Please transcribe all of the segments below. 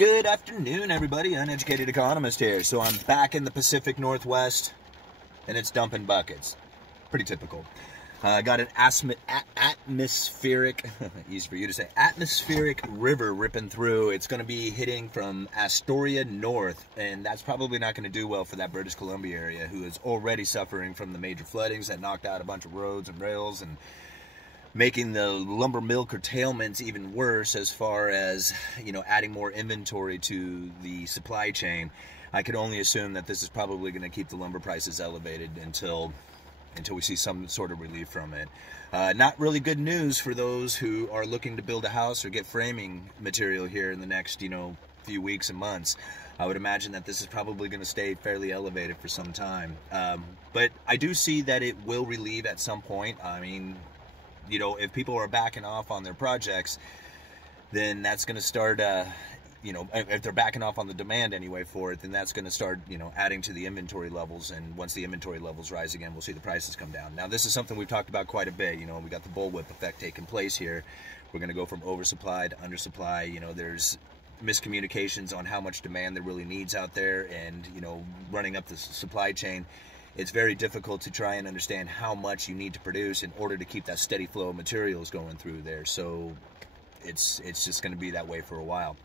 Good afternoon, everybody. Uneducated Economist here. So I'm back in the Pacific Northwest, and it's dumping buckets. Pretty typical. I got an atmospheric, easy for you to say, atmospheric river ripping through. It's going to be hitting from Astoria north, and that's probably not going to do well for that British Columbia area, who is already suffering from the major floodings that knocked out a bunch of roads and rails and making the lumber mill curtailments even worse as far as, adding more inventory to the supply chain. I could only assume that this is probably going to keep the lumber prices elevated until we see some sort of relief from it. Not really good news for those who are looking to build a house or get framing material here in the next, few weeks and months. I would imagine that this is probably going to stay fairly elevated for some time. But I do see that it will relieve at some point. I mean, if people are backing off on their projects, then that's going to start, if they're backing off on the demand anyway for it, then that's going to start, adding to the inventory levels. And once the inventory levels rise again, we'll see the prices come down. Now, this is something we've talked about quite a bit. We got the bullwhip effect taking place here. We're going to go from oversupply to undersupply. There's miscommunications on how much demand there really needs out there, and, running up the supply chain. It's very difficult to try and understand how much you need to produce in order to keep that steady flow of materials going through there. So it's just going to be that way for a while.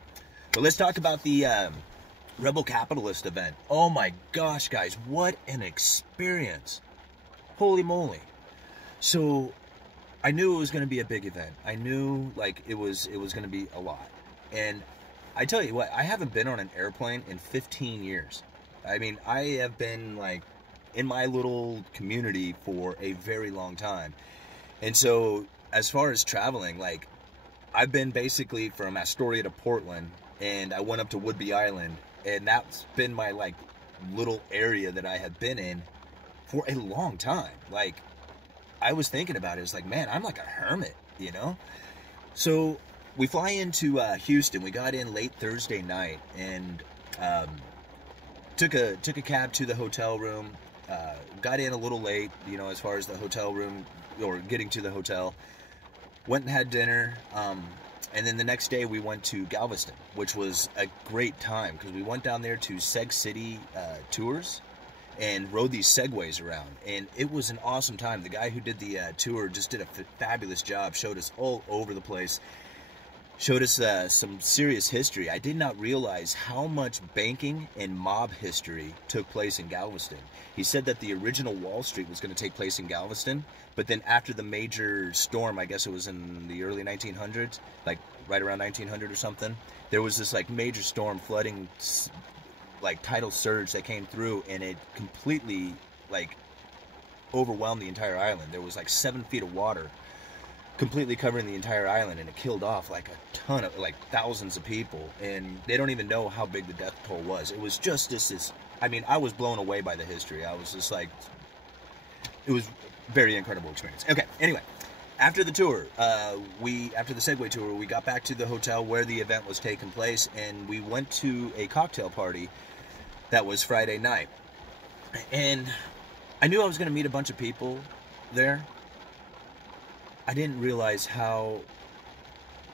But let's talk about the Rebel Capitalist event. Oh my gosh, guys, what an experience. Holy moly. So I knew it was going to be a big event. I knew it was going to be a lot. And I tell you what, I haven't been on an airplane in 15 years. I mean, I have been in my little community for a very long time. And so as far as traveling, I've been basically from Astoria to Portland, and I went up to Whidbey Island, and that's been my little area that I have been in for a long time. I was thinking about it, it's man, I'm like a hermit, So we fly into Houston. We got in late Thursday night, and took a cab to the hotel room. Got in a little late, as far as the hotel room, or getting to the hotel. Went and had dinner, and then the next day we went to Galveston, which was a great time, because we went down there to Seg City tours, and rode these segways around, and it was an awesome time. The guy who did the tour just did a fabulous job, showed us all over the place. Showed us some serious history. I did not realize how much banking and mob history took place in Galveston. He said that the original Wall Street was going to take place in Galveston, but then after the major storm, I guess it was in the early 1900s, right around 1900 or something, there was this major storm, flooding, tidal surge that came through, and it completely overwhelmed the entire island. There was 7 feet of water completely covering the entire island, and it killed off a ton of thousands of people, and they don't even know how big the death toll was. It was just this I mean, I was blown away by the history. I was just it was a very incredible experience. Okay, anyway, after the tour, after the Segway tour, we got back to the hotel where the event was taking place, and we went to a cocktail party that was Friday night. And I knew I was going to meet a bunch of people there. I didn't realize how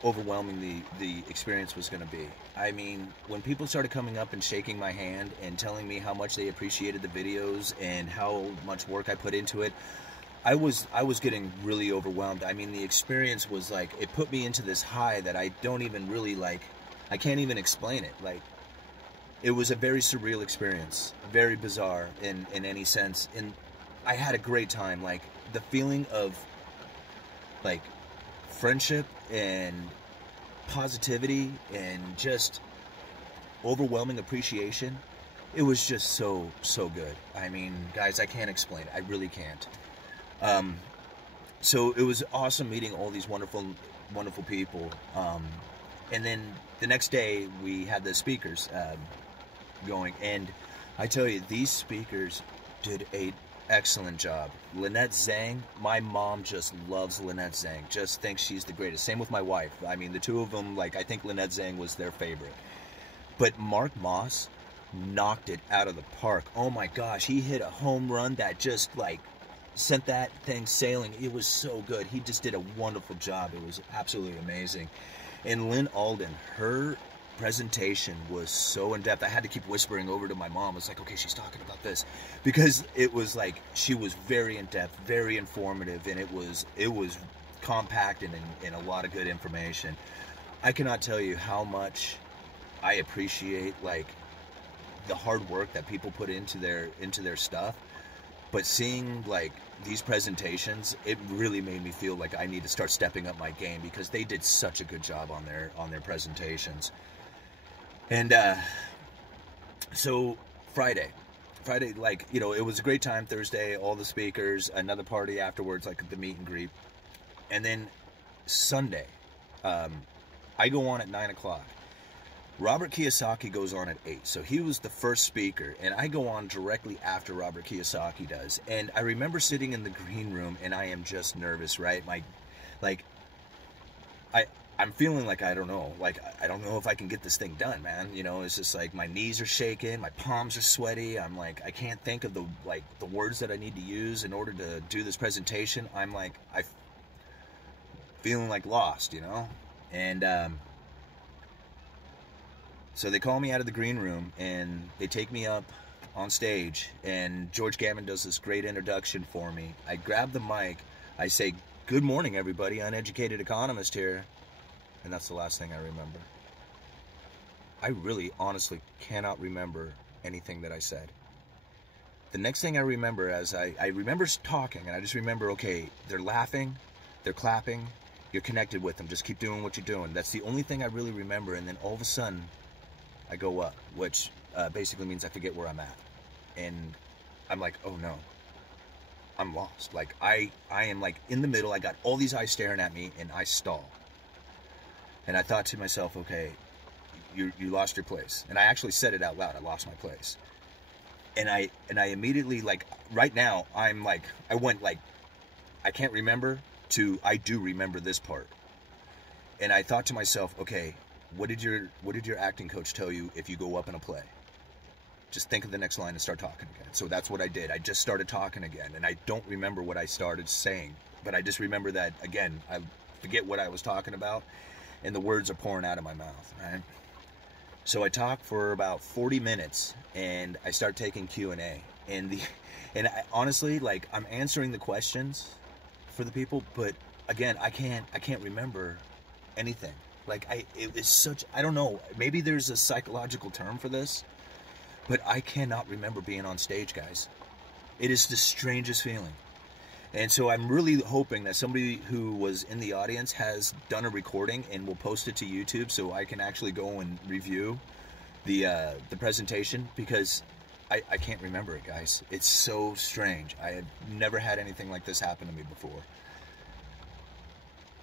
overwhelming the experience was going to be. I mean, when people started coming up and shaking my hand and telling me how much they appreciated the videos and how much work I put into it, I was getting really overwhelmed. I mean, the experience was it put me into this high that I don't even really I can't even explain it. It was a very surreal experience, very bizarre in any sense, and I had a great time. The feeling of friendship and positivity and just overwhelming appreciation. It was just so good. I mean, guys, I can't explain it. I really can't. So it was awesome meeting all these wonderful people. And then the next day we had the speakers going, and I tell you, these speakers did a excellent job. Lynette Zhang, my mom just loves Lynette Zhang, just thinks she's the greatest. Same with my wife. I mean, the two of them, I think Lynette Zhang was their favorite. But Mark Moss knocked it out of the park. Oh my gosh, he hit a home run that just sent that thing sailing. It was so good. He just did a wonderful job. It was absolutely amazing. And Lynn Alden, her presentation was so in depth. I had to keep whispering over to my mom. It's like, okay, she's talking about this, because it was like she was very in depth, very informative, and it was compact and in a lot of good information. I cannot tell you how much I appreciate like the hard work that people put into their stuff. But seeing like these presentations, it really made me feel like I need to start stepping up my game, because they did such a good job on their presentations. And so Friday, like, you know, it was a great time. Thursday, all the speakers, another party afterwards, like the meet and greet. And then Sunday, I go on at 9 o'clock. Robert Kiyosaki goes on at 8. So he was the first speaker, and I go on directly after Robert Kiyosaki does. And I remember sitting in the green room, and I am just nervous, right? I'm feeling like I don't know if I can get this thing done, man. You know, it's just like my knees are shaking, my palms are sweaty. I'm like, I can't think of the words that I need to use in order to do this presentation. I'm like, I feeling like lost, you know? And so they call me out of the green room, and they take me up on stage, and George Gammon does this great introduction for me. I grab the mic, I say, "Good morning, everybody, Uneducated Economist here." And that's the last thing I remember. I really, honestly cannot remember anything that I said. The next thing I remember, as I remember talking, and I just remember, okay, they're laughing, they're clapping, you're connected with them, just keep doing what you're doing. That's the only thing I really remember. And then all of a sudden, I go up, which basically means I forget where I'm at. And I'm like, oh no, I'm lost. Like, I am like in the middle, I got all these eyes staring at me, and I stall. And I thought to myself, okay, you lost your place. And I actually said it out loud, I lost my place. And I immediately, like, right now, I'm like, I went like, I can't remember, to I do remember this part. And I thought to myself, okay, what did your acting coach tell you if you go up in a play? Just think of the next line and start talking again. So that's what I did. I just started talking again, and I don't remember what I started saying, but I just remember that, again, I forget what I was talking about, and the words are pouring out of my mouth, right? So I talk for about 40 minutes, and I start taking Q&A. And I, honestly, like, I'm answering the questions for the people, but again, I can't remember anything. Like, it is such, I don't know, maybe there's a psychological term for this, but I cannot remember being on stage, guys. It is the strangest feeling. And so I'm really hoping that somebody who was in the audience has done a recording and will post it to YouTube, so I can actually go and review the presentation, because I can't remember it, guys. It's so strange. I have never had anything like this happen to me before.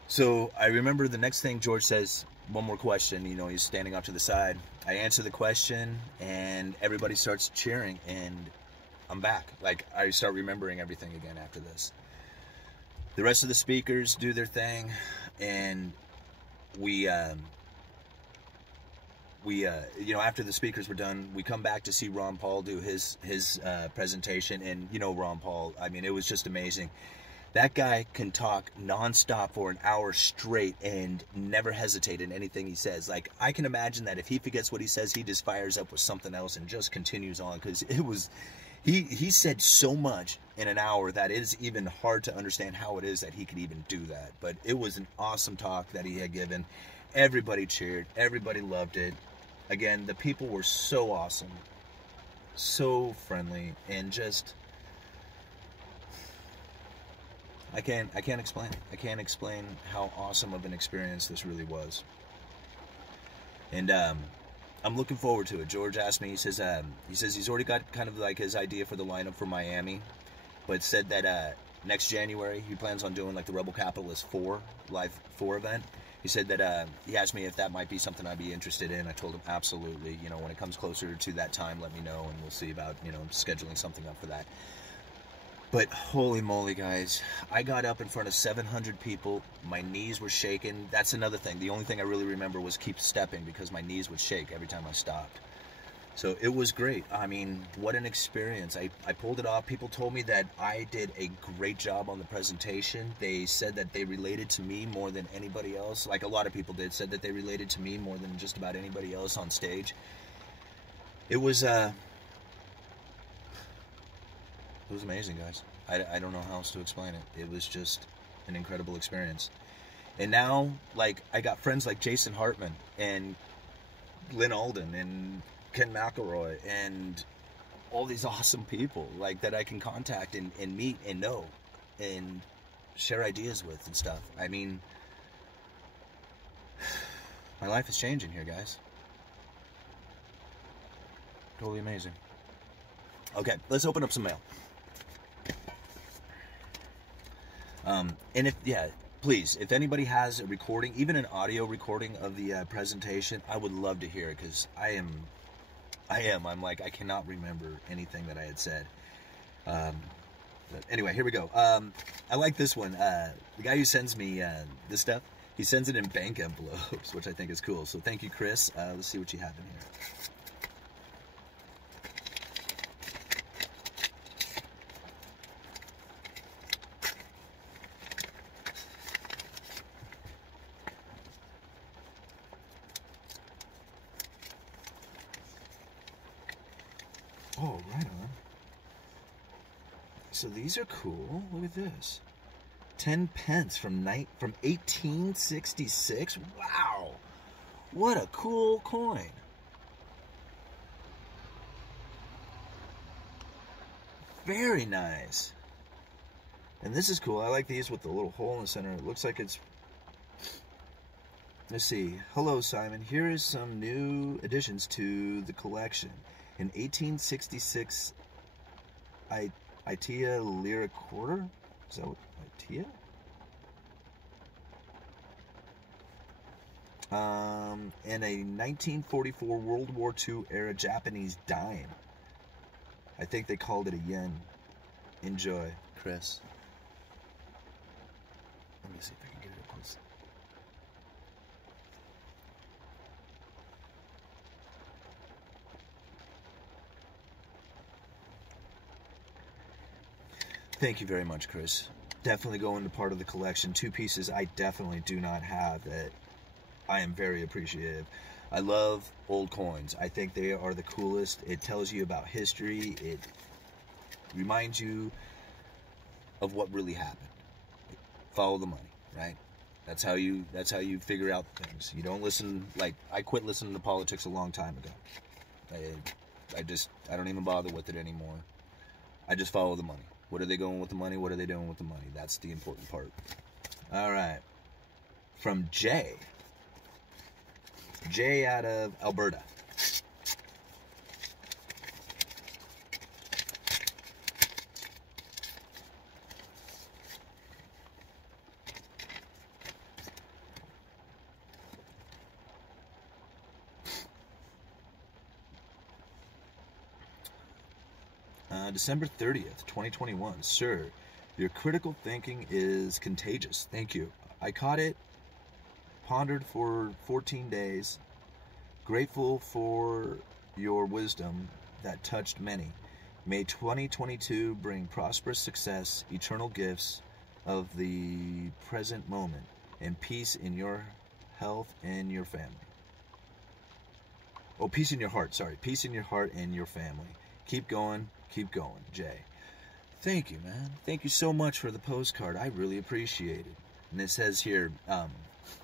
So I remember the next thing George says, one more question, you know, he's standing up to the side. I answer the question, and everybody starts cheering, and I'm back. Like, I start remembering everything again after this. The rest of the speakers do their thing, and we you know, after the speakers were done, we come back to see Ron Paul do his presentation. And you know, Ron Paul, I mean, it was just amazing. That guy can talk nonstop for an hour straight and never hesitate in anything he says. Like, I can imagine that if he forgets what he says, he just fires up with something else and just continues on, because it was, he said so much in an hour that it is even hard to understand how it is that he could even do that. But it was an awesome talk that he had given. Everybody cheered, everybody loved it. Again, the people were so awesome, so friendly, and just, I can't explain it. I can't explain how awesome of an experience this really was. And I'm looking forward to it. George asked me, he says he's already got kind of like his idea for the lineup for Miami, but said that next January he plans on doing like the Rebel Capitalist 4 Live 4 event. He said that he asked me if that might be something I'd be interested in. I told him absolutely. You know, when it comes closer to that time, let me know, and we'll see about, you know, scheduling something up for that. But holy moly, guys, I got up in front of 700 people. My knees were shaking. That's another thing. The only thing I really remember was keep stepping, because my knees would shake every time I stopped. So it was great. I mean, what an experience. I pulled it off. People told me that I did a great job on the presentation. They said that they related to me more than anybody else. Like a lot of people did, said that they related to me more than just about anybody else on stage. It was amazing, guys. I don't know how else to explain it. It was just an incredible experience. And now, like, I got friends like Jason Hartman and Lynn Alden and Ken McElroy and all these awesome people, like, that I can contact and meet and know and share ideas with and stuff. I mean, my life is changing here, guys. Totally amazing. Okay, let's open up some mail. And please, if anybody has a recording, even an audio recording of the presentation, I would love to hear it, because I'm like, I cannot remember anything that I had said. But anyway, here we go. I like this one. The guy who sends me this stuff, he sends it in bank envelopes, which I think is cool. So thank you, Chris. Let's see what you have in here. Oh, right on. So these are cool. Look at this. 10 pence from 1866. Wow. What a cool coin. Very nice. And this is cool. I like these with the little hole in the center. It looks like it's... Let's see. Hello, Simon. Here is some new additions to the collection. In 1866, Itea Lira Quarter? Is that what, Itea? And a 1944 World War II era Japanese dime. I think they called it a yen. Enjoy, Chris. Let me see if I can get it up close. Thank you very much, Chris. Definitely go into part of the collection. Two pieces I definitely do not have that I am very appreciative. I love old coins. I think they are the coolest. It tells you about history. It reminds you of what really happened. Follow the money, right? That's how you figure out things. You don't listen, like, I quit listening to politics a long time ago. I don't even bother with it anymore. I just follow the money. What are they going with the money? What are they doing with the money? That's the important part. All right. From Jay. Jay out of Alberta. December 30th, 2021. Sir, your critical thinking is contagious. Thank you. I caught it, pondered for 14 days, grateful for your wisdom that touched many. May 2022 bring prosperous success, eternal gifts of the present moment, and peace in your health and your family. Oh, peace in your heart, sorry. Peace in your heart and your family. Keep going, Jay. Thank you, man. Thank you so much for the postcard. I really appreciate it. And it says here,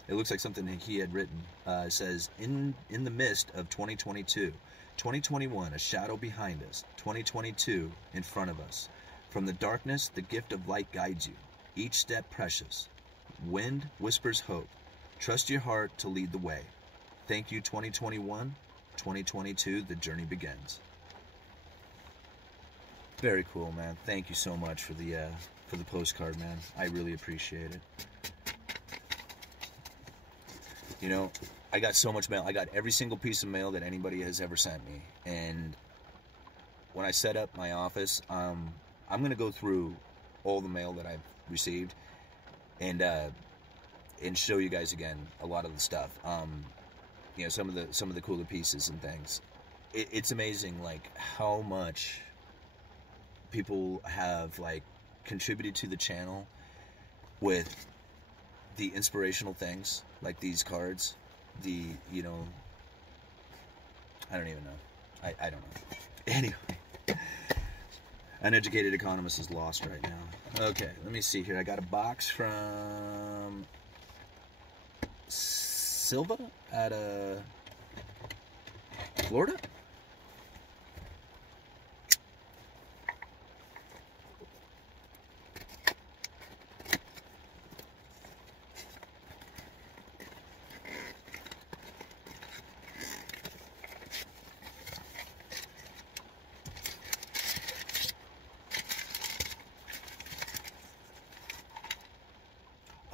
it looks like something that he had written. It says, in the mist of 2022, 2021, a shadow behind us, 2022 in front of us. From the darkness, the gift of light guides you, each step precious. Wind whispers hope. Trust your heart to lead the way. Thank you, 2021. 2022, the journey begins. Very cool, man. Thank you so much for the postcard, man. I really appreciate it. You know, I got so much mail. I got every single piece of mail that anybody has ever sent me. And when I set up my office, I'm gonna go through all the mail that I've received and show you guys again a lot of the stuff. You know, some of the cooler pieces and things. it's amazing, like, how much people have, like, contributed to the channel with the inspirational things, like these cards, the, you know, I don't even know. I don't know. Anyway, Uneducated Economist is lost right now. Okay, let me see here. I got a box from Silva out of Florida.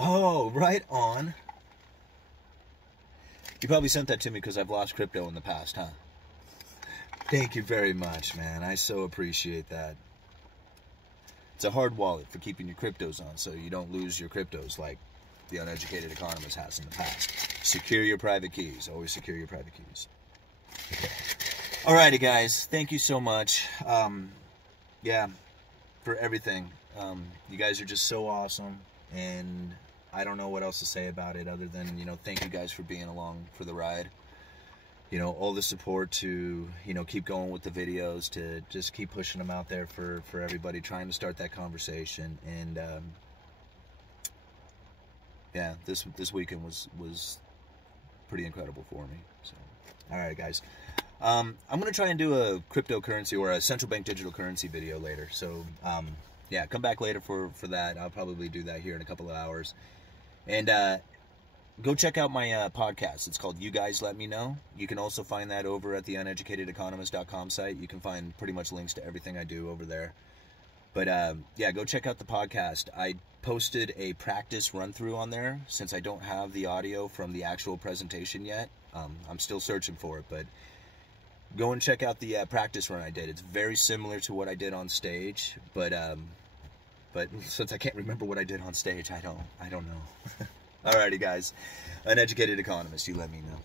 Oh, right on. You probably sent that to me because I've lost crypto in the past, huh? Thank you very much, man. I so appreciate that. It's a hard wallet for keeping your cryptos on so you don't lose your cryptos like the Uneducated Economist has in the past. Secure your private keys. Always secure your private keys. Alrighty, guys. Thank you so much. Yeah, for everything. You guys are just so awesome, and I don't know what else to say about it other than, you know, thank you guys for being along for the ride. You know, all the support to, you know, keep going with the videos, to just keep pushing them out there for everybody, trying to start that conversation. And yeah, this weekend was pretty incredible for me. So, all right, guys. I'm gonna try and do a cryptocurrency or a central bank digital currency video later. So yeah, come back later for that. I'll probably do that here in a couple of hours. And go check out my podcast. It's called You Guys Let Me Know. You can also find that over at the uneducatedeconomist.com site. You can find pretty much links to everything I do over there. But yeah, go check out the podcast. I posted a practice run-through on there since I don't have the audio from the actual presentation yet. I'm still searching for it, but go and check out the practice run I did. It's very similar to what I did on stage, but since I can't remember what I did on stage, I don't know. Alrighty, guys. Uneducated Economist, you let me know.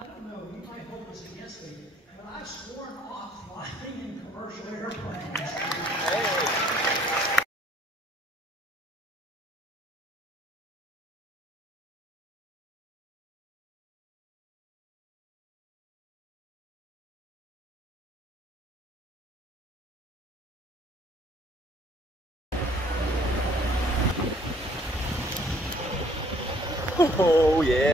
I don't know, you might hold this against me, but I've sworn off flying in commercial airplanes. Oh, yeah.